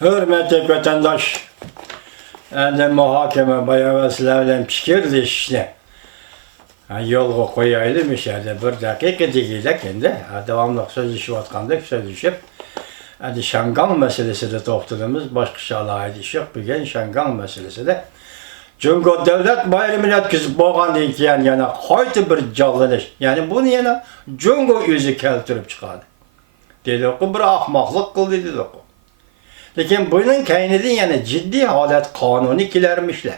Hürmetli vatandaş, endi muhokama bayağı sizlerle fikirleşishni yo'lga qo'yaylik. Bir daqiqa degizak endi davomli so'zlashayotganda so'zlashib, endi Shangang masalasida to'xtalamiz. Boshqacha alohida ish yo'q. Bugun Shangang masalasida Jungo davlat bayramini o'tkazib bo'lgandan keyin yana qayta bir jonlanish, ya'ni buni yana Jungo o'zi keltirib chiqadi. Dedi-ku bir ahmoqlik qildi dedi-ku. Lekin bunun kaynida yana ciddi holat qonuni kelarmishlar.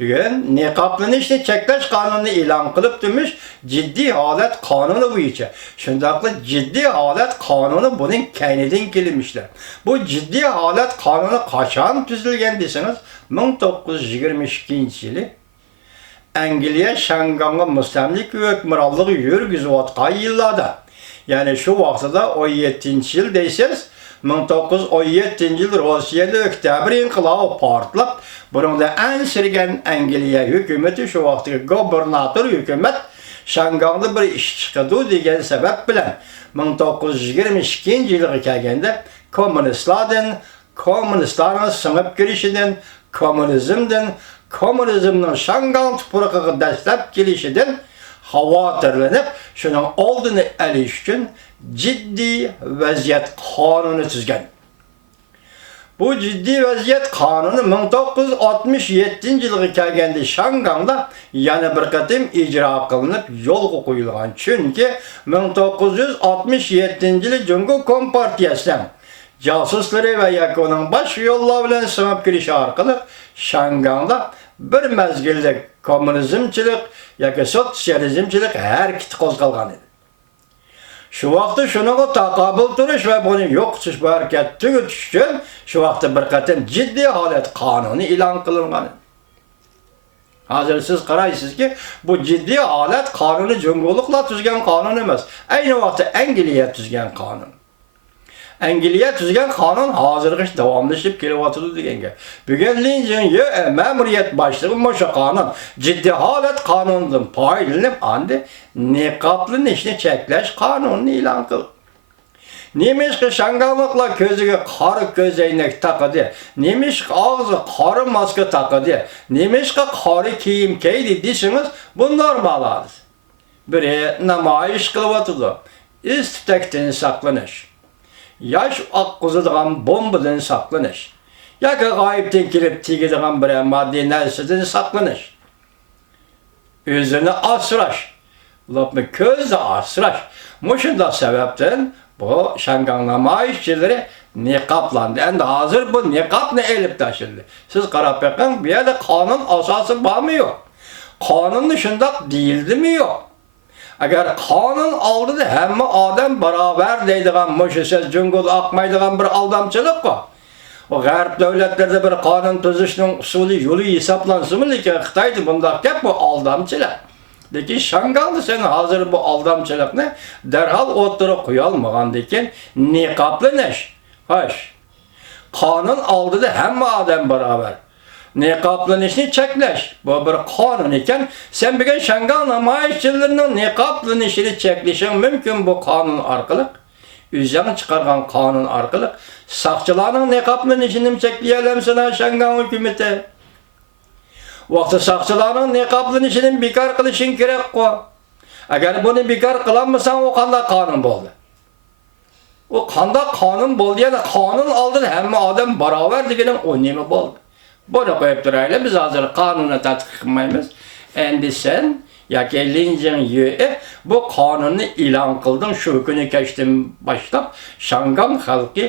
Bugun niqoblanishni cheklash qonunini e'lon qilib turmish ciddi holat qonuni bo'yicha. Shundaqli ciddi holat qonuni buning kaynidan kelmishlar. Bu ciddi holat qonuni qachon tuzilgan desangiz 1922-yili Angliya Shangongga mustamlik hukmronligi yurgizayotgan yillarda. Yani şu vaqtida 17-yil deysiz, 1917-yil Rossiyada oktyabr inqilobi portlab, buningda ansirgan Angliya hukumati shu vaqtdagi gubernator hukumat Shangongda bir ish chiqadi degan sabab bilan 1922-yilga kelganda kommunistlarning singib kirishidan, kommunizmning Shangong tuprog'iga dastlab kelishidan xavotirlanib, şunun oldini olish uchun ciddi vaziyat qonuni tuzgan. Bu ciddi vaziyat qonuni 1967-yilga kelganda Shangongda yana bir qatim ijro qilinib yo'lga qo'yilgan. Chunki 1967-yili Jungo Kompartiyasidan jasuslari va yakoning bosh yo'llar bilan singib kirish orqali Shangongda bir mezgilda kommunizmchilik yoki sotsializmchilik harakati qo'zg'algan edi. Shu vaqtda shunga taqobil turish va buni yo'q qilish harakati tugutish uchun shu vaqtda bir qatim jiddiy holat qonuni e'lon qilingan. Hozir siz qaraysizki, bu jiddiy holat qonuni jungoliklar tuzgan qonun emas. Ayni vaqtda Angliya tuzgan qonun. Angliya tuzgan qonun hozirgacha davomlashib kelyapti degan gap. Bugun Linjin ma'muriyat boshlig'i o'sha qonun jiddiy holat qonunidan foydalanib, endi niqoblanishni cheklash qonunini e'lon qildi. Nemishqa Shangongliklar ko'ziga qora ko'zoynak taqadi, nemishqa og'zi qora maska taqadi, nemishqa qora kiyim kiydi desangiz, bu normal. Biri namoyish qilyapti. İstiftakdan saqlanish. Yaş oqqizadigan bombadan saqlanish yoki g'oyibdan kelib tegadigan bir moddiy narsadan saqlanish, o'zini asrash, lopni ko'zni asrash. Mushunda sababdan bu Shangong namoyishchilari niqoblandi. Endi hozir bu niqobni elib tashildi. Siz qarab boqing, bu yerda qonun asosi bormi yo'q? Qonunni shundoq deyildimi yo'q? Agar qonun oldida hamma odam barobar deydigan mushasiz jungoda oqmaydigan bir aldamchilik bu. O g'arb davlatlarida bir qonun tuzishning usuli yo'li hisoblansa-mı, lekin Xitoyda bunday gap bu aldamchilik. Lekin Shangongda sen hozir bu aldamchilikni darhol o'tira qo'ya olmagandan keyin niqoblanish. Xo'sh. Qonun oldida hamma odam barobar. Niqoblanishni cheklash bu bir qonun ekan. Sen bugun Shangong namoyishchilarining niqoblanishini cheklashing mumkin bu qonun orqali. O'zing chiqargan qonun orqali soqchilarning niqoblanishini cheklay olamsan Shangong hukumati. Vaqti soqchilarning niqoblanishini bekor qilishing kerak-ku. Agar buni bekor qilolmasan, o qanday qonun bo'ldi? O qanday qonun bo'ldi? Yani qonun oldida hamma odam barobar deganing o nima bo'ldi? Bunu qo'yib turaylik, biz hozir qonunni tadqiq qilmaymiz. Endi sen yoki Linjin bu qonunni e'lon qilding, shu kuni kechdan boshlab Shangong xalqi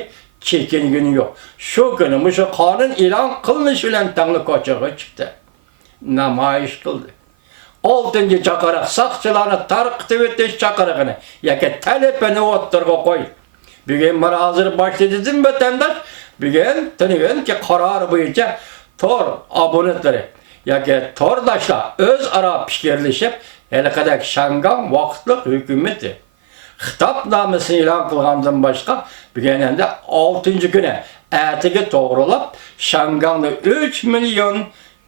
chekingani yo'q. Shu kuni o'sha qonun e'lon qilinishi bilan tangli ko'chaga chiqdi. Namoyish qildi. 6-chi chaqiriq soqchilarni tarqitib o'tish chaqirig'ini yoki talabini o'ttirga qo'y. Bugun men hozir boshladim vatandosh, bugun tunugunki qaror bo'yicha Tor abonetlari yoki tordoshlar o'zaro fikrlashib, haliqadek Shangong vaqtliq hukumati xitobnomasini e'lon qilgandan boshqa bugun endi 6-kuni ertaga to'g'rilab Shangongda 3 million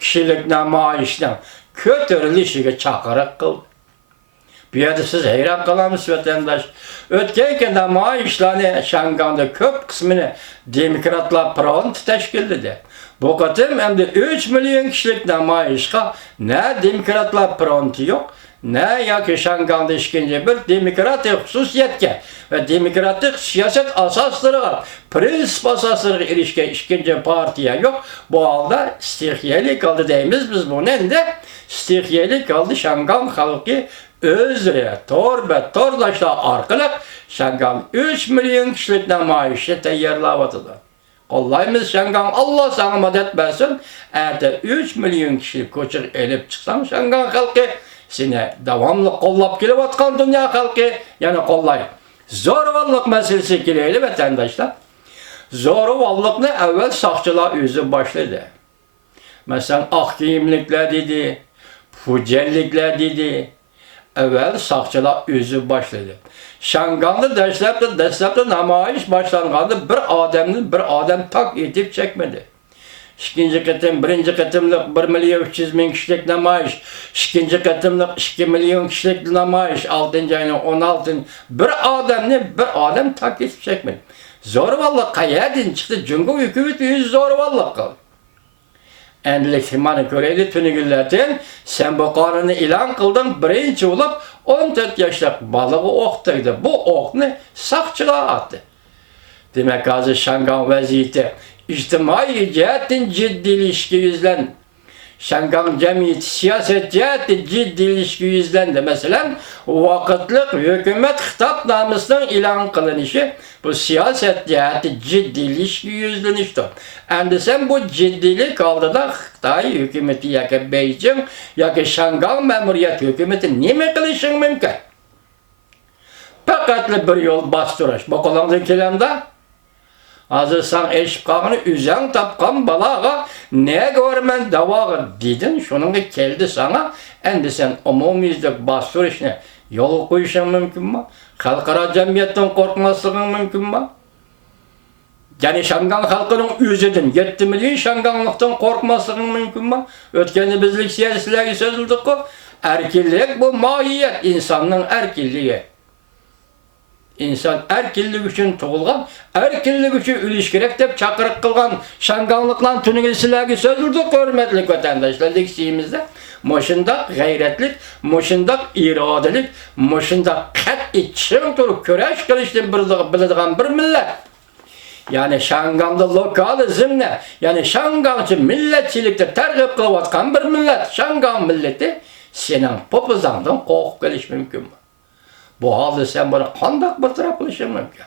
kishilik namoyishdan ko'tarilishiga chaqiriq qildi. Bu yerde siz hayran kalamız vatandaş. Ötken namayişlerini Şangan'da köp kısmını demokratlar front teşkil dedi. Bu katım hem de 3 milyon kişilik namayişka ne demokratlar frontu yok, ne yoki Şangan'da işkince bir demokratik hususiyetke ve demokratik siyaset asasları var. Prinsip asasları ilişkin işkince partiye yok. Bu halde stihiyeli kaldı deyimiz biz bunun de stihiyeli kaldı Şangan halkı özre torlaşla arkalık Şangan 3 milyon kişilik namayişe teyyarlavadılar. Kollayımız Şangan Allah sana medet versin. Eğer de 3 milyon kişilik koçuk elip çıksam Şangan halkı seni devamlı kollap gelip atkan dünya halkı yani kollayın. Zorvallık meselesi kileyli vatandaşlar. Zorvallıkını evvel sakçılar yüzü başladı. Mesela ak giyimlikler dedi, fucellikler dedi. Evvel sakçılar yüzü başladı. Şanganlı deslepte namayiş başlanğanda bir adam tak etip çekmedi. İkinci kıtım, birinci kıtımlık 1 milyon 300 bin kişilik namayiş, ikinci kıtımlık 2 milyon kişilik namayiş, 6. ayının 16. bir adam tak etip çekmedi. Zorvallık kayadın çıktı, Cumhur hükümeti yüz zorvallık kaldı. Endilik himanı köreydi tünügüllerden sen bu kanunu ilan kıldın birinci olup 14 yaşlık balığı oktaydı. Bu okunu sakçılığa attı. Demek ki Şangan vaziyeti içtimai cihetin ciddi ilişki yüzlen. Şangan cemiyeti siyaset ciheti ciddi ilişki yüzlendi. Mesela vakitlik hükümet hitap namusunun ilan kılınışı bu siyaset ciheti ciddi ilişki yüzlenişti. Endi sen bu ciddilik aldı da Xitay hükümeti ya ki Beijing ya ki Şangan memuriyet hükümeti neme kılışın mümkün? Fakat bir yol bastırış. Bakalım kelamda. Hazır sen eşip kalını üzen tapkan balağa ne görmen davağı dedin. Şunun da geldi sana. Endi sen umumizlik bastırışına yol koyuşun mümkün mü? Halkara cemiyetten korkmasın mümkün mü? Yani Şangan halkının üzedin 7 milyon Şanganlıktan korkmasın mümkün mü? Ötkende bizlik siyasileri sözüldük ki erkillik bu mahiyet insanın erkilliği. İnsan erkillik için tuğulgan, erkillik için ilişkirek dep çakırık kılgan Şanganlıklan tünügilsilergi sözüldük hürmetlik vatandaşlar diksiyimizde. Moşundak gayretlik, moşundak iradelik, moşundak kat'i çığın turup köreş kılıştın bildiğin bir millet. Yani Şangan'da lokalizmle, yani Şangan'cı milletçilikte tergip kılıvatkan bir millet, Şangan milleti senin popuzandan korkup geliş mümkün mü? Bu halde sen bana kandak bir taraf kılışın mümkün.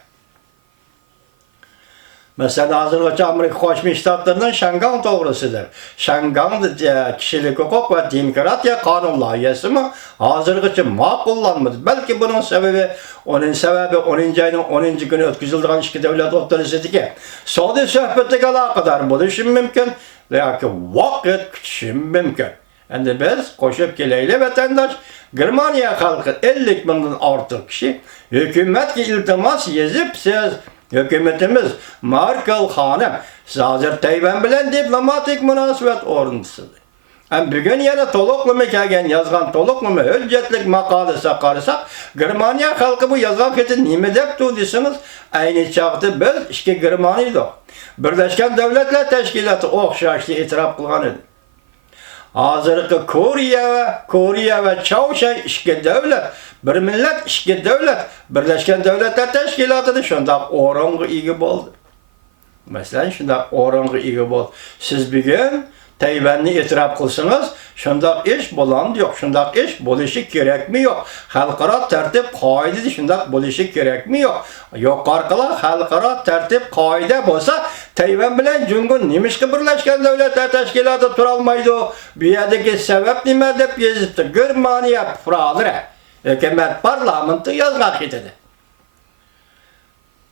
Mesela hazırlıkça Amerika Koşmuş Ştatlarının Şangan doğrusudur. Şangan kişilik hukuk ve demokratiya kanun layihesi mi hazırlıkça makullanmadı. Belki bunun sebebi 10. ayının 10. günü ötküzüldüğün iki devlet otorisi ki Saudi sohbetlik alakadar buluşun mümkün veya ki vakit küçüşün mümkün. Yani biz koşup geleyle vatandaş Germaniya halkı 50 binden artık kişi hükümet ki iltimas yazıp siz hükümetimiz Merkel hanım hazır Tayvan bilen diplomatik münasebet orundusıdır. Bugün yana toluqlama kelgen yazgan toluqlama hüccetlik makalesi qarsak Germaniya halkı bu yazgan ketin nime deptu desiniz aynı çağda biz işte Germaniydi. Birleşken Devletler Teşkilatı oxşaşlı itiraf kılgan idi. Hazırki Koriya ve Çavuşan iki devlet, bir millet iki devlet, Birleşken Devletler Teşkilatı'da şunda oranğı iyi oldu. Mesela şunda oranğı iyi oldu. Siz bugün Tayvan'ı itiraf kılsınız, şunda iş bulandı yok, şunda iş buluşu gerek mi yok? Halkara tertip kaide şunda buluşu gerek mi yok? Yok arkalar halkara tertip kaide olsa Tayvan bilen Cumhur nimişki Birleşken Devletler Teşkilatı turalmaydı. Bu yerdeki sebep nime dep yazıptı. Germaniya fıralır. Hükümet parlamento yazmak idi.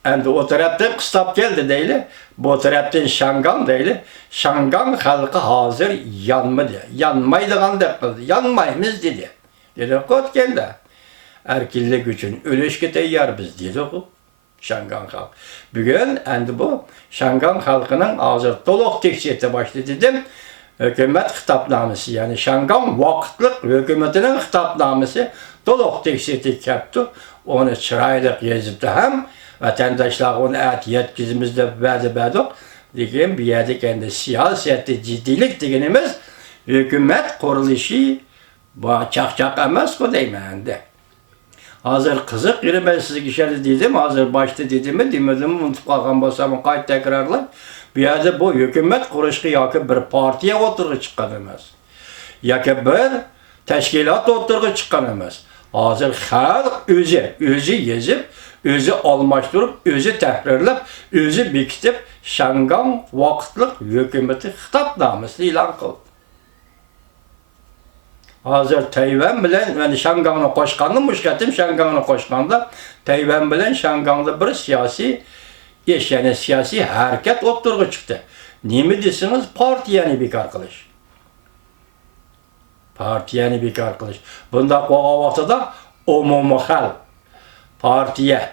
Endi o taraftan kıstap geldi değil, bu taraftan Şangan değil. Şangan halkı hazır yanmadı. Yanmaydıgan dep kıldı. Yanmayımız dedi. Dedi kot geldi. Erkillik için ölüşke teyyar biz dedi o. Şangan halkı. Bugün endi bu Şangan halkının hazır toluk tekçiyete başladı dedim. hükümet hitapnamesi, yani Şangan vakıtlık hükümetinin hitapnamesi doluq teksiti yaptı. Onu çıraylık yazıptı hem vatandaşlar onu yetkizimizde verdik. Diyeyim bir yerde kendi siyaseti ciddilik diyenimiz hükümet kuruluşu çak emez ko deymende. Hazır kızık yine ben size geçerli dedim, hazır başta dediğimi demedim, unutup kalkan basamın kayıt tekrarlar. Bir yerde bu hükümet kuruluşu yakı bir partiye oturgu çıkan emez. Yakı bir teşkilat oturgu çıkan emez. Hazır halk özü yazıp, özü almıştırıp, özü tehrirlep, özü bekitip, Şangan vakıtlık hükümeti hitapnamesi ilan kıldı. Hazır Tayvan bilen, yani Şangan'ı koşkandı, müşketim Şangan'ı koşkanda, Tayvan bilen Şangan'da bir siyasi iş, yani siyasi hareket oturgu çıktı. Ne mi desiniz? Parti yani bir arkadaş. Parti yani bir arkadaş. Bunda o vakıda umumi halk partiye,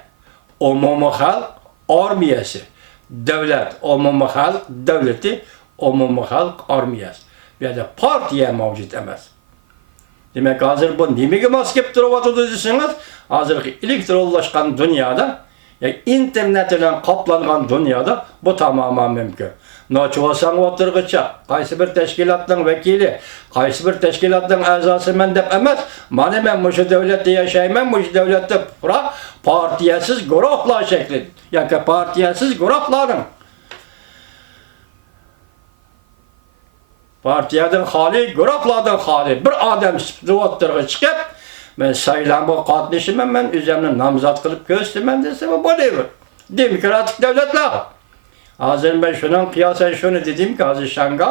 umumi halk armiyası, devlet, umumi halk devleti, umumi halk armiyası. Bir de partiye mevcut emez. Demek hazır bu nimege maskep durup desiniz, hazır elektronlaşkan dünyada, yani internet ile kaplangan dünyada bu tamamen mümkün. Naçuvasan oturgıça, qaysı bir teşkilatın vekili, qaysı bir teşkilatın azası men dep emas, mani men muşu devlette yaşayman, muşu devlette partiyasiz guruhlar şeklinde, yani partiyasiz guruhların. Partiyadan hali, guruhlardan hali, bir adam sıfırda oturgu çıkıp, ben saylanma katlaşımım, ben üzerimden namzat kılıp göstermem desem, bu nedir? Demokratik devletler. Hazır ben şunun kıyasen şunu dedim ki hazır Şangan